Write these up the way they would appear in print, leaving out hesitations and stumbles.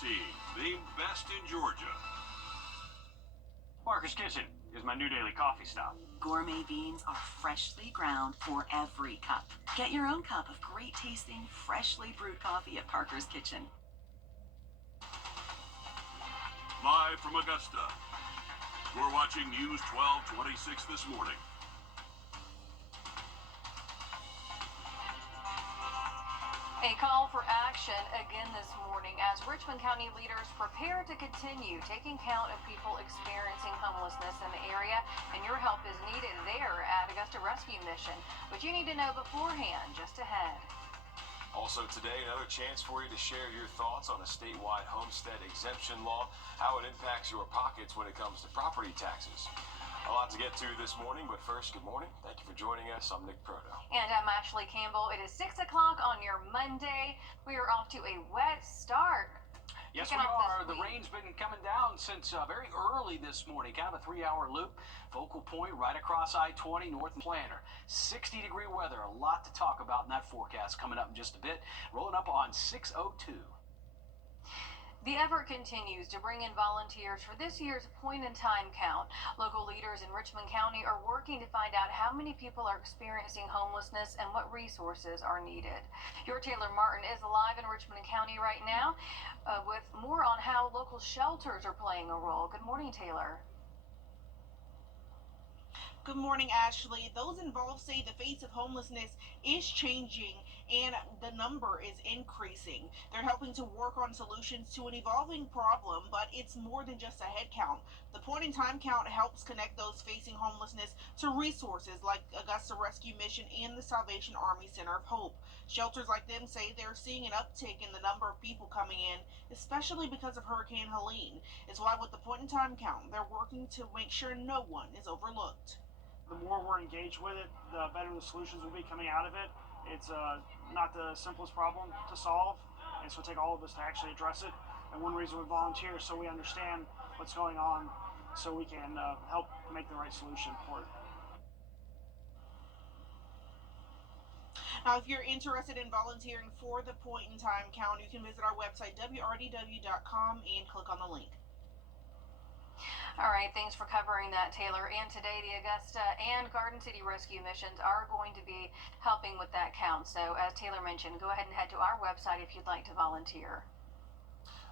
team, the best in Georgia. Parker's Kitchen is my new daily coffee stop. Gourmet beans are freshly ground for every cup. Get your own cup of great tasting, freshly brewed coffee at Parker's Kitchen. Live from Augusta, you're watching News 1226 this morning. A call for action again this morning as Richmond County leaders prepare to continue taking count of people experiencing homelessness in the area, and your help is needed there at Augusta Rescue Mission. What you need to know beforehand, just ahead. Also today, another chance for you to share your thoughts on a statewide homestead exemption law, how it impacts your pockets when it comes to property taxes. A lot to get to this morning, but first, good morning. Thank you for joining us. I'm Nick Proto. And I'm Ashley Campbell. It is 6 o'clock on your Monday. We are off to a wet start. Yes, we are. The rain's been coming down since very early this morning. Kind of a 3-hour loop. Focal point right across I-20 north of Planter. 60-degree weather. A lot to talk about in that forecast coming up in just a bit. Rolling up on 6:02. The effort continues to bring in volunteers for this year's point-in-time count. Local leaders in Richmond County are working to find out how many people are experiencing homelessness and what resources are needed. Your Taylor Martin is live in Richmond County right now with more on how local shelters are playing a role. Good morning, Taylor. Good morning, Ashley. Those involved say the face of homelessness is changing and the number is increasing. They're helping to work on solutions to an evolving problem, but it's more than just a head count. The point-in-time count helps connect those facing homelessness to resources like Augusta Rescue Mission and the Salvation Army Center of Hope. Shelters like them say they're seeing an uptick in the number of people coming in, especially because of Hurricane Helene. It's why with the point-in-time count, they're working to make sure no one is overlooked. The more we're engaged with it, the better the solutions will be coming out of it. It's not the simplest problem to solve, and so it'll take all of us to actually address it. And one reason we volunteer is so we understand what's going on, so we can help make the right solution for it. Now, if you're interested in volunteering for the point-in-time count, you can visit our website, wrdw.com, and click on the link. All right, thanks for covering that, Taylor. And today, the Augusta and Garden City Rescue Missions are going to be helping with that count. So, as Taylor mentioned, go ahead and head to our website if you'd like to volunteer.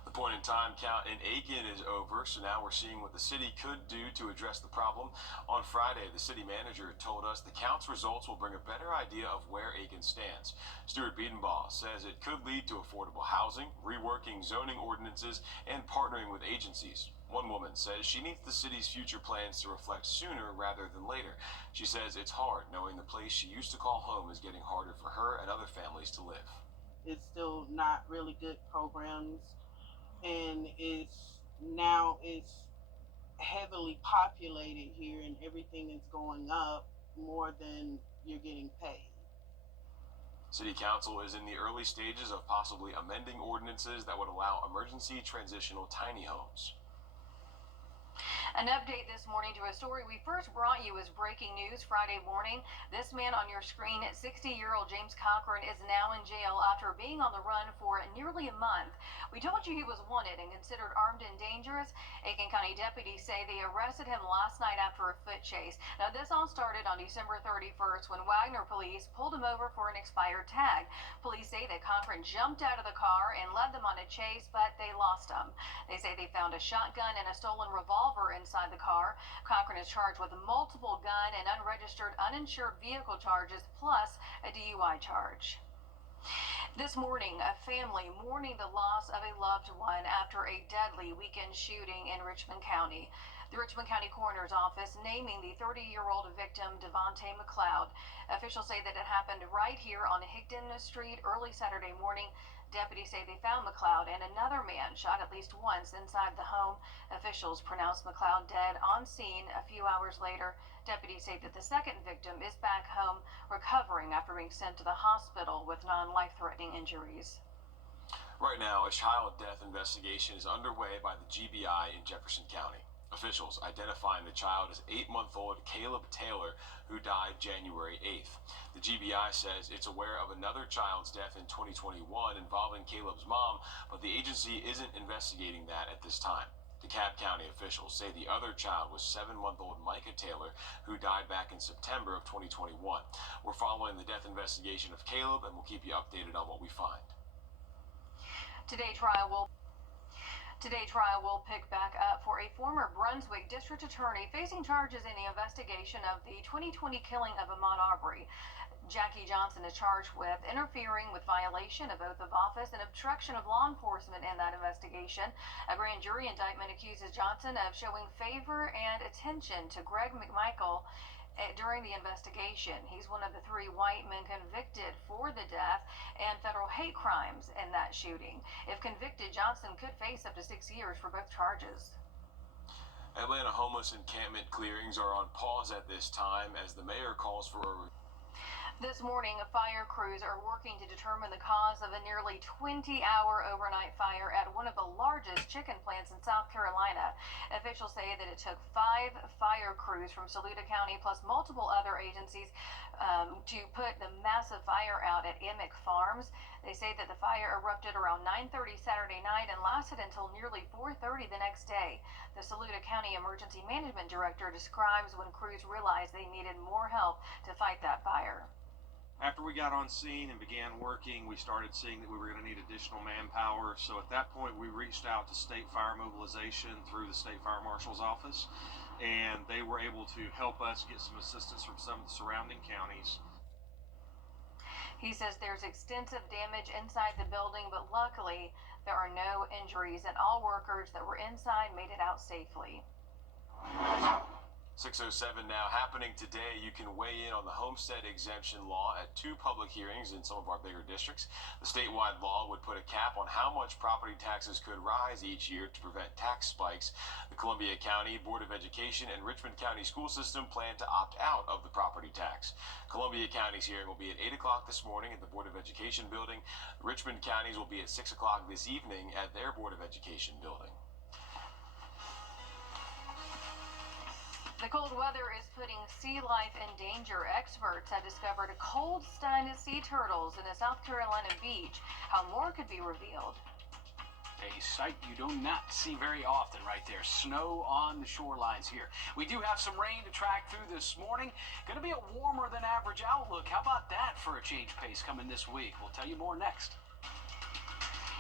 The point-in-time count in Aiken is over, so now we're seeing what the city could do to address the problem. On Friday, the city manager told us the count's results will bring a better idea of where Aiken stands. Stuart Biedenbaugh says it could lead to affordable housing, reworking zoning ordinances, and partnering with agencies. One woman says she needs the city's future plans to reflect sooner rather than later. She says it's hard knowing the place she used to call home is getting harder for her and other families to live. It's still not really good programs, and it's heavily populated here, and everything is going up more than you're getting paid. City Council is in the early stages of possibly amending ordinances that would allow emergency transitional tiny homes. An update this morning to a story we first brought you as breaking news Friday morning. This man on your screen, 60-year-old James Cochran, is now in jail after being on the run for nearly a month. We told you he was wanted and considered armed and dangerous. Aiken County deputies say they arrested him last night after a foot chase. Now, this all started on December 31st when Wagner police pulled him over for an expired tag. Police say that Cochran jumped out of the car and led them on a chase, but they lost him. They say they found a shotgun and a stolen revolver inside the car. Cochran is charged with multiple gun and unregistered uninsured vehicle charges plus a DUI charge. This morning, a family mourning the loss of a loved one after a deadly weekend shooting in Richmond County. The Richmond County Coroner's Office naming the 30-year-old victim Devontae McLeod. Officials say that it happened right here on Higdon Street early Saturday morning. Deputies say they found McLeod and another man shot at least once inside the home. Officials pronounced McLeod dead on scene a few hours later. Deputies say that the second victim is back home, recovering after being sent to the hospital with non-life-threatening injuries. Right now, a child death investigation is underway by the GBI in Jefferson County. Officials identifying the child as 8-month-old Caleb Taylor, who died January 8th. The GBI says it's aware of another child's death in 2021 involving Caleb's mom, but the agency isn't investigating that at this time. DeKalb County officials say the other child was 7-month-old Micah Taylor, who died back in September of 2021. We're following the death investigation of Caleb, and we'll keep you updated on what we find. Today trial will pick back up for a former Brunswick district attorney facing charges in the investigation of the 2020 killing of Ahmaud Arbery. Jackie Johnson is charged with interfering with violation of oath of office and obstruction of law enforcement in that investigation. A grand jury indictment accuses Johnson of showing favor and attention to Greg McMichael during the investigation. He's one of the 3 white men convicted for the death and federal hate crimes in that shooting. If convicted, Johnson could face up to 6 years for both charges. Atlanta homeless encampment clearings are on pause at this time as the mayor calls for a This morning, fire crews are working to determine the cause of a nearly 20-hour overnight fire at one of the largest chicken plants in South Carolina. Officials say that it took 5 fire crews from Saluda County plus multiple other agencies to put the massive fire out at Emick Farms. They say that the fire erupted around 9:30 Saturday night and lasted until nearly 4:30 the next day. The Saluda County Emergency Management Director describes when crews realized they needed more help to fight that fire. After we got on scene and began working, we started seeing that we were going to need additional manpower. So at that point, we reached out to State Fire Mobilization through the State Fire Marshal's office, and they were able to help us get some assistance from some of the surrounding counties. He says there's extensive damage inside the building, but luckily there are no injuries, and all workers that were inside made it out safely. 6:07 now. Happening today, you can weigh in on the homestead exemption law at 2 public hearings in some of our bigger districts. The statewide law would put a cap on how much property taxes could rise each year to prevent tax spikes. The Columbia County Board of Education and Richmond County School System plan to opt out of the property tax. Columbia County's hearing will be at 8 o'clock this morning at the Board of Education building. Richmond County's will be at 6 o'clock this evening at their Board of Education building. The cold weather is putting sea life in danger. Experts have discovered cold-stunned sea turtles in a South Carolina beach. How more could be revealed. A sight you do not see very often right there. Snow on the shorelines here. We do have some rain to track through this morning. Going to be a warmer than average outlook. How about that for a change pace coming this week? We'll tell you more next.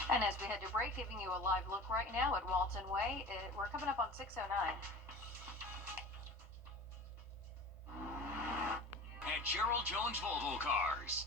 And as we head to break, giving you a live look right now at Walton Way. We're coming up on 6:09. At Gerald Jones Volvo Cars.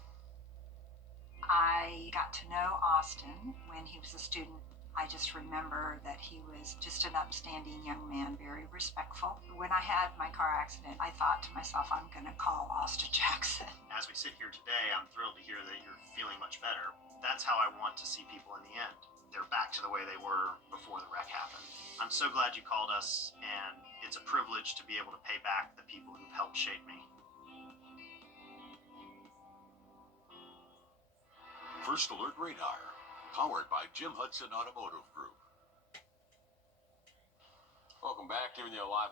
I got to know Austin when he was a student. I just remember that he was just an upstanding young man, very respectful. When I had my car accident, I thought to myself, I'm going to call Austin Jackson. As we sit here today, I'm thrilled to hear that you're feeling much better. That's how I want to see people in the end. They're back to the way they were before the wreck happened. I'm so glad you called us, and it's a privilege to be able to pay back the people who've helped shape me. First Alert Radar, powered by Jim Hudson Automotive Group. Welcome back, giving you a live.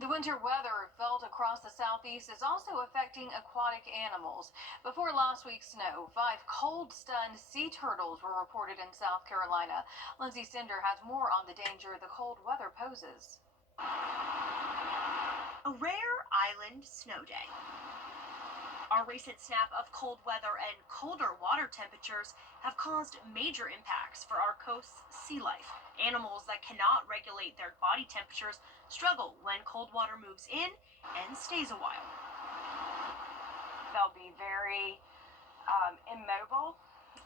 The winter weather felt across the southeast is also affecting aquatic animals. Before last week's snow, 5 cold-stunned sea turtles were reported in South Carolina. Lindsay Cinder has more on the danger the cold weather poses. A rare island snow day. Our recent snap of cold weather and colder water temperatures have caused major impacts for our coast's sea life. Animals that cannot regulate their body temperatures struggle when cold water moves in and stays a while. They'll be very immobile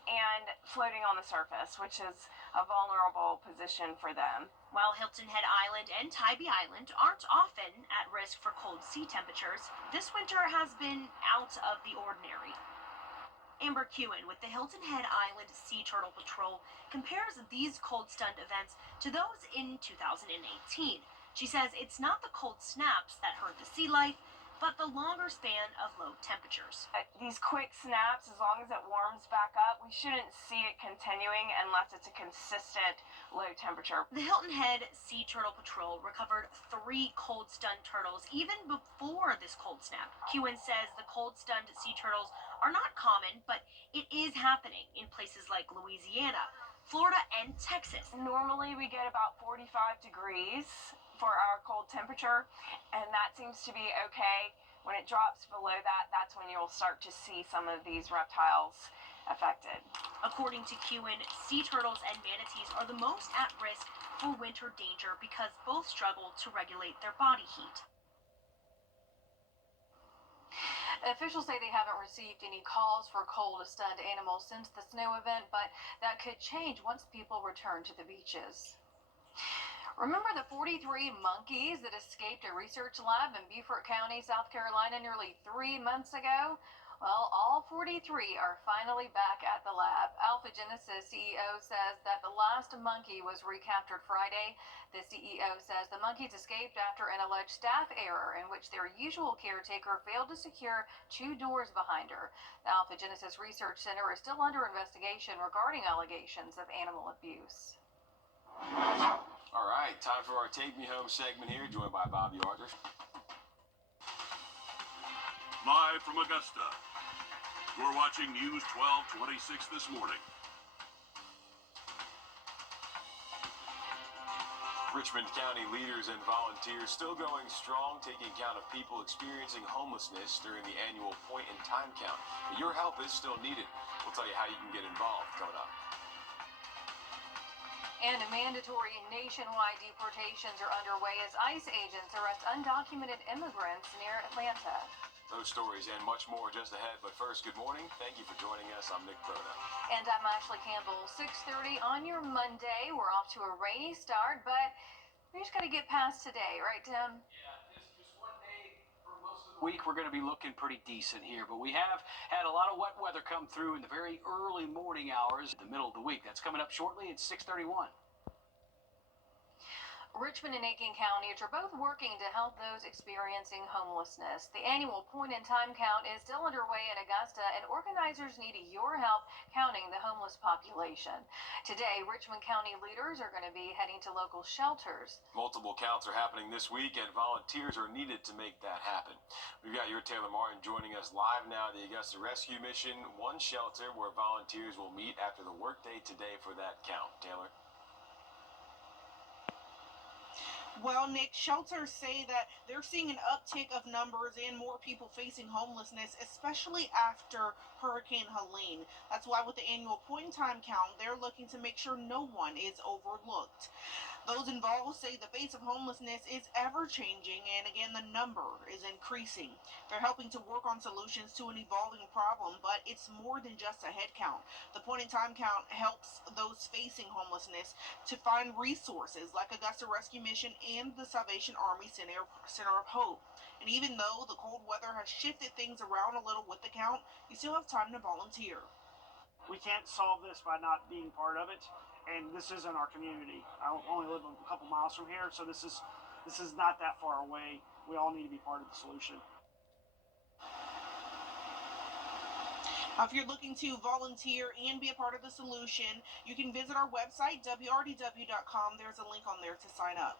and floating on the surface, which is a vulnerable position for them. While Hilton Head Island and Tybee Island aren't often at risk for cold sea temperatures, this winter has been out of the ordinary. Amber Kewen with the Hilton Head Island Sea Turtle Patrol compares these cold-stunned events to those in 2018. She says it's not the cold snaps that hurt the sea life, but the longer span of low temperatures. These quick snaps, as long as it warms back up, we shouldn't see it continuing unless it's a consistent low temperature. The Hilton Head Sea Turtle Patrol recovered 3 cold-stunned turtles even before this cold snap. QN says the cold-stunned sea turtles are not common, but it is happening in places like Louisiana, Florida, and Texas. Normally we get about 45 degrees for our cold temperature, and that seems to be okay. When it drops below that, that's when you'll start to see some of these reptiles affected. According to QN, sea turtles and manatees are the most at risk for winter danger because both struggle to regulate their body heat. Officials say they haven't received any calls for cold-stunned animals since the snow event, but that could change once people return to the beaches. Remember the 43 monkeys that escaped a research lab in Beaufort County, South Carolina, nearly 3 months ago? Well, all 43 are finally back at the lab. Alpha Genesis CEO says that the last monkey was recaptured Friday. The CEO says the monkeys escaped after an alleged staff error in which their usual caretaker failed to secure 2 doors behind her. The Alpha Genesis Research Center is still under investigation regarding allegations of animal abuse. All right, time for our Take Me Home segment here, joined by Bobby Arthur. Live from Augusta, you're watching News 1226 this morning. Richmond County leaders and volunteers still going strong, taking account of people experiencing homelessness during the annual point in time count. But your help is still needed. We'll tell you how you can get involved coming up. And mandatory nationwide deportations are underway as ICE agents arrest undocumented immigrants near Atlanta. Those stories and much more just ahead. But first, good morning. Thank you for joining us. I'm Nick Proda. And I'm Ashley Campbell. 6:30 on your Monday. We're off to a rainy start, but we just got to get past today, right, Tim? Yeah, just one day for most of the week. We're going to be looking pretty decent here, but we have had a lot of wet weather come through in the very early morning hours, the middle of the week. That's coming up shortly at 6:31. Richmond and Aiken counties are both working to help those experiencing homelessness. The annual point-in-time count is still underway in Augusta, and organizers need your help counting the homeless population. Today, Richmond County leaders are going to be heading to local shelters. Multiple counts are happening this week, and volunteers are needed to make that happen. We've got your Taylor Martin joining us live now at the Augusta Rescue Mission, one shelter where volunteers will meet after the workday today for that count. Taylor? Well, Nick, shelters say that they're seeing an uptick of numbers and more people facing homelessness, especially after Hurricane Helene. That's why with the annual point-in-time count, they're looking to make sure no one is overlooked. Those involved say the face of homelessness is ever-changing, and again, the number is increasing. They're helping to work on solutions to an evolving problem, but it's more than just a head count. The point-in-time count helps those facing homelessness to find resources like Augusta Rescue Mission and the Salvation Army Center of Hope. And even though the cold weather has shifted things around a little with the count, you still have time to volunteer. We can't solve this by not being part of it. And this is in our community. I only live a couple miles from here, so this is not that far away. We all need to be part of the solution. If you're looking to volunteer and be a part of the solution, you can visit our website, wrdw.com. There's a link on there to sign up.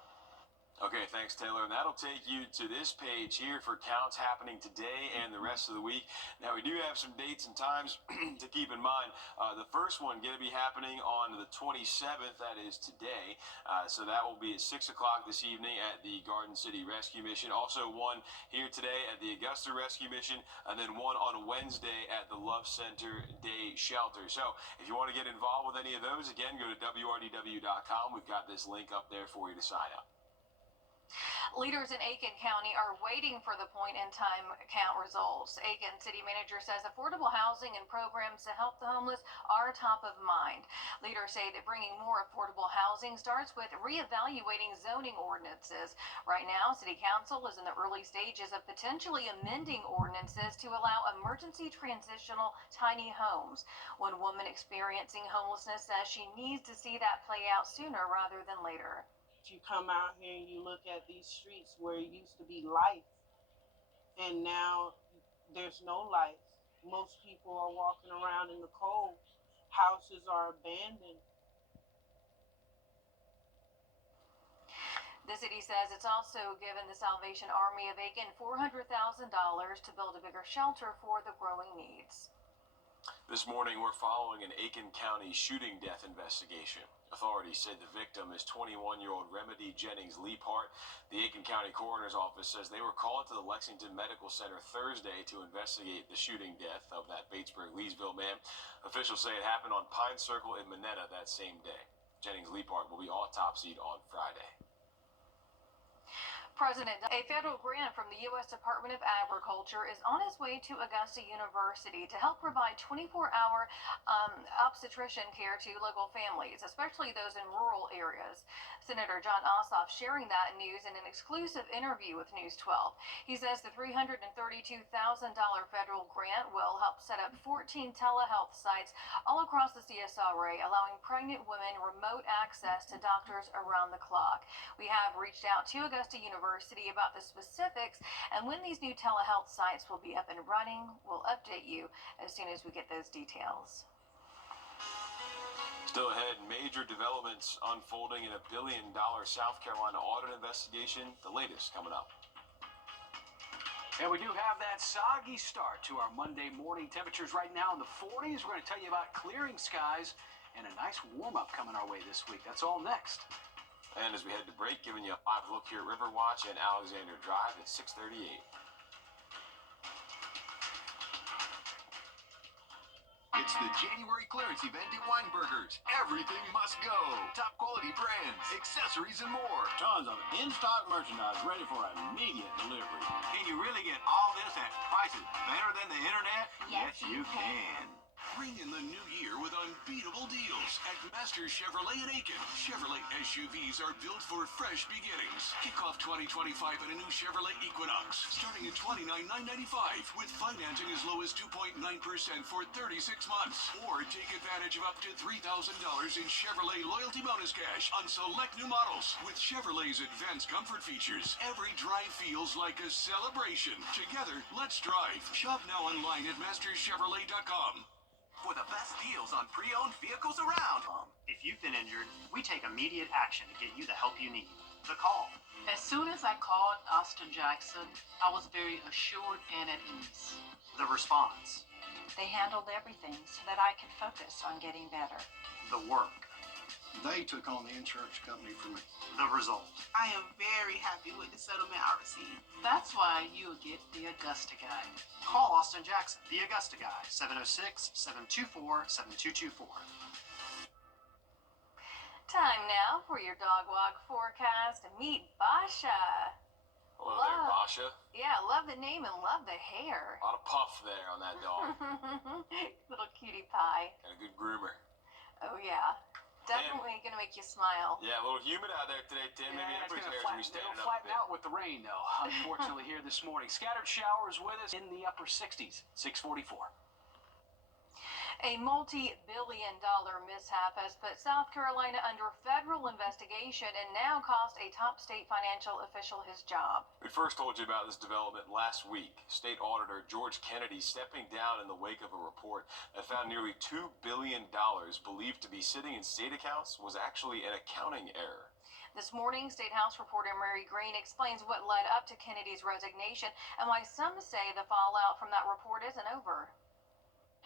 Okay, thanks, Taylor. And that'll take you to this page here for counts happening today and the rest of the week. Now, we do have some dates and times to keep in mind. The first one going to be happening on the 27th, that is today. So that will be at 6 o'clock this evening at the Garden City Rescue Mission. Also one here today at the Augusta Rescue Mission, and then one on Wednesday at the Love Center Day Shelter. So if you want to get involved with any of those, again, go to wrdw.com. We've got this link up there for you to sign up. Leaders in Aiken County are waiting for the point-in-time count results. Aiken City Manager says affordable housing and programs to help the homeless are top of mind. Leaders say that bringing more affordable housing starts with reevaluating zoning ordinances. Right now, City Council is in the early stages of potentially amending ordinances to allow emergency transitional tiny homes. One woman experiencing homelessness says she needs to see that play out sooner rather than later. You come out here and you look at these streets where it used to be life, and now there's no lights. Most people are walking around in the cold. Houses are abandoned. The city says it's also given the Salvation Army of Aiken $400,000 to build a bigger shelter for the growing needs. This morning, we're following an Aiken County shooting death investigation. Authorities said the victim is 21-year-old Remedy Jennings Leapart. The Aiken County Coroner's Office says they were called to the Lexington Medical Center Thursday to investigate the shooting death of that Batesburg-Leesville man. Officials say it happened on Pine Circle in Minetta that same day. Jennings Leapart will be autopsied on Friday. A federal grant from the U.S. Department of Agriculture is on its way to Augusta University to help provide 24-hour obstetrician care to local families, especially those in rural areas. Senator John Ossoff sharing that news in an exclusive interview with News 12. He says the $332,000 federal grant will help set up 14 telehealth sites all across the CSRA, allowing pregnant women remote access to doctors around the clock. We have reached out to Augusta University about the specifics, and when these new telehealth sites will be up and running, we'll update you as soon as we get those details. Still ahead, major developments unfolding in a $1 billion South Carolina audit investigation. The latest coming up. And we do have that soggy start to our Monday morning. Temperatures right now in the 40s. We're going to tell you about clearing skies and a nice warm-up coming our way this week. That's all next. And as we head to break, giving you a live look here at Riverwatch and Alexander Drive at 6:38. It's the January clearance event at Weinberger's. Everything must go. Top quality brands, accessories, and more. Tons of in-stock merchandise ready for immediate delivery. Can you really get all this at prices better than the internet? Yes, you can. Bring in the new year with unbeatable deals at Master Chevrolet in Aiken. Chevrolet SUVs are built for fresh beginnings. Kick off 2025 in a new Chevrolet Equinox, starting at $29,995 with financing as low as 2.9% for 36 months. Or take advantage of up to $3,000 in Chevrolet loyalty bonus cash on select new models. With Chevrolet's advanced comfort features, every drive feels like a celebration. Together, let's drive. Shop now online at masterchevrolet.com. For the best deals on pre-owned vehicles around. If you've been injured, we take immediate action to get you the help you need. The call. As soon as I called Austin Jackson, I was very assured and at ease. The response. They handled everything so that I could focus on getting better. The work. They took on the insurance company for me. The result. I am very happy with the settlement I received. That's why you get the Augusta guy. Call Austin Jackson, the Augusta guy, 706-724-7224. Time now for your dog walk forecast. Meet Basha. Hello there, Basha. Yeah, love the name and love the hair. A lot of puff there on that dog. Little cutie pie. And a good groomer. Oh, yeah. Definitely going to make you smile. Yeah, a little humid out there today, Tim. Maybe Yeah, it's going temperatures are standing to up flatten a bit. out with the rain, though, unfortunately, here this morning. Scattered showers with us in the upper 60s, 644. A multi-billion-dollar mishap has put South Carolina under federal investigation and now cost a top state financial official his job. We first told you about this development last week. State Auditor George Kennedy stepping down in the wake of a report that found nearly $2 billion believed to be sitting in state accounts was actually an accounting error. This morning, State House reporter Mary Green explains what led up to Kennedy's resignation and why some say the fallout from that report isn't over.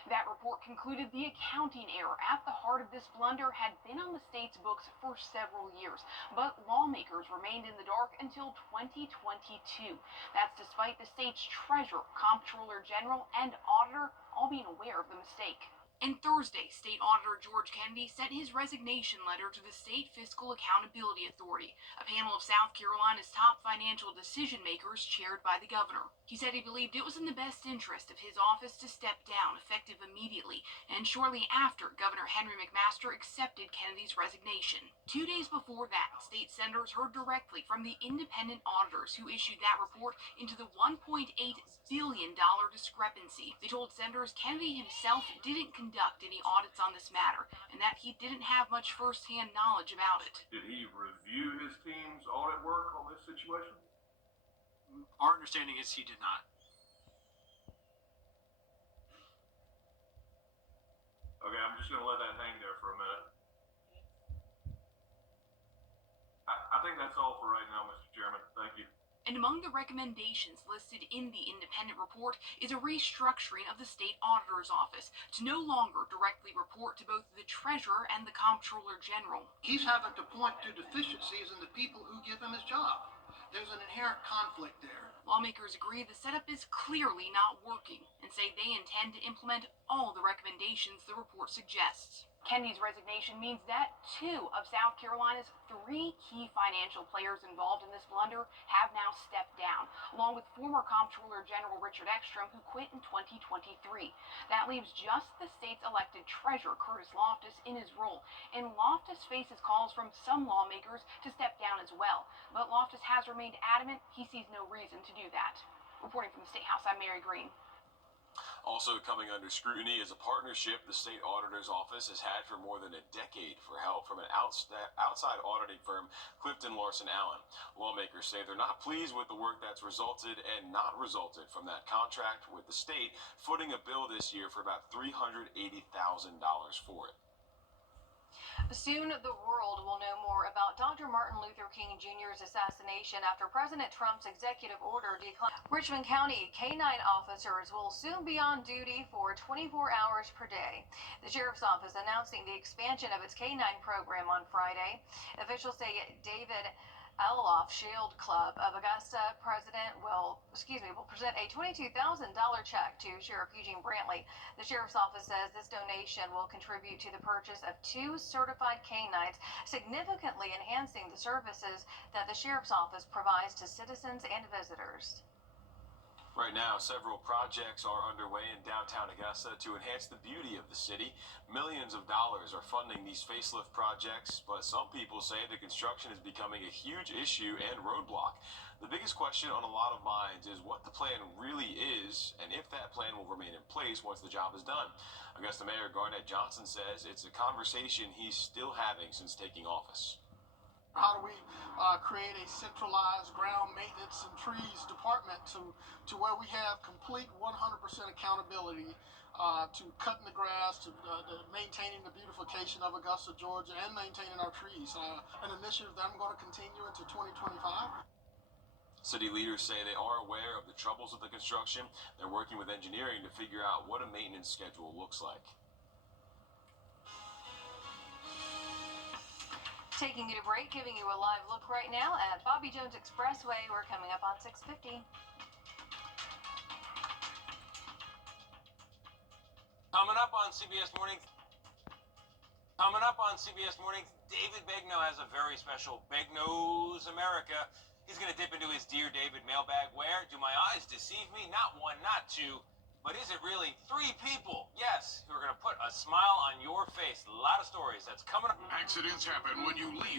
That report concluded the accounting error at the heart of this blunder had been on the state's books for several years, but lawmakers remained in the dark until 2022. That's despite the state's treasurer, comptroller general, and auditor all being aware of the mistake. And Thursday, State Auditor George Kennedy sent his resignation letter to the State Fiscal Accountability Authority, a panel of South Carolina's top financial decision makers chaired by the governor. He said he believed it was in the best interest of his office to step down, effective immediately, and shortly after, Governor Henry McMaster accepted Kennedy's resignation. 2 days before that, state senators heard directly from the independent auditors who issued that report into the $1.8 billion discrepancy. They told senators Kennedy himself didn't conduct any audits on this matter, and that he didn't have much first-hand knowledge about it. Did he review his team's audit work on this situation? Our understanding is he did not. right now, Mr. Chairman. Thank you. And among the recommendations listed in the independent report is a restructuring of the state auditor's office to no longer directly report to both the treasurer and the comptroller general. He's having to point to deficiencies in the people who give him his job. There's an inherent conflict there. Lawmakers agree the setup is clearly not working and say they intend to implement all the recommendations the report suggests. Kennedy's resignation means that 2 of South Carolina's 3 key financial players involved in this blunder have now stepped down, along with former Comptroller General Richard Ekstrom, who quit in 2023. That leaves just the state's elected treasurer, Curtis Loftus, in his role, and Loftus faces calls from some lawmakers to step down as well. But Loftus has remained adamant he sees no reason to do that. Reporting from the State House, I'm Mary Green. Also coming under scrutiny is a partnership the state auditor's office has had for more than a decade for help from an outside auditing firm, Clifton Larson Allen. Lawmakers say they're not pleased with the work that's resulted and not resulted from that contract, with the state footing a bill this year for about $380,000 for it. Soon, the world will know more about Dr. Martin Luther King Jr.'s assassination after President Trump's executive order declined. Richmond County K-9 officers will soon be on duty for 24 hours per day. The Sheriff's Office announcing the expansion of its K-9 program on Friday. Officials say David Aloff Shield Club of Augusta will present a $22,000 check to Sheriff Eugene Brantley. The Sheriff's Office says this donation will contribute to the purchase of 2 certified canines, significantly enhancing the services that the Sheriff's Office provides to citizens and visitors. Right now, several projects are underway in downtown Augusta to enhance the beauty of the city. Millions of dollars are funding these facelift projects, but some people say the construction is becoming a huge issue and roadblock. The biggest question on a lot of minds is what the plan really is and if that plan will remain in place once the job is done. Augusta Mayor Garnett Johnson says it's a conversation he's still having since taking office. How do we create a centralized ground maintenance and trees department to where we have complete 100% accountability to cutting the grass, to maintaining the beautification of Augusta, Georgia, and maintaining our trees. An initiative that I'm going to continue into 2025. City leaders say they are aware of the troubles with the construction. They're working with engineering to figure out what a maintenance schedule looks like. Taking you to break, giving you a live look right now at Bobby Jones Expressway. We're coming up on 6:50. Coming up on CBS Mornings, David Begnaud has a very special Begnaud's America. He's going to dip into his Dear David mailbag where, do my eyes deceive me? Not 1, not 2, but is it really 3 people? Yes, who are going to put a smile on your face. A lot of stories. That's coming up. Accidents happen when you least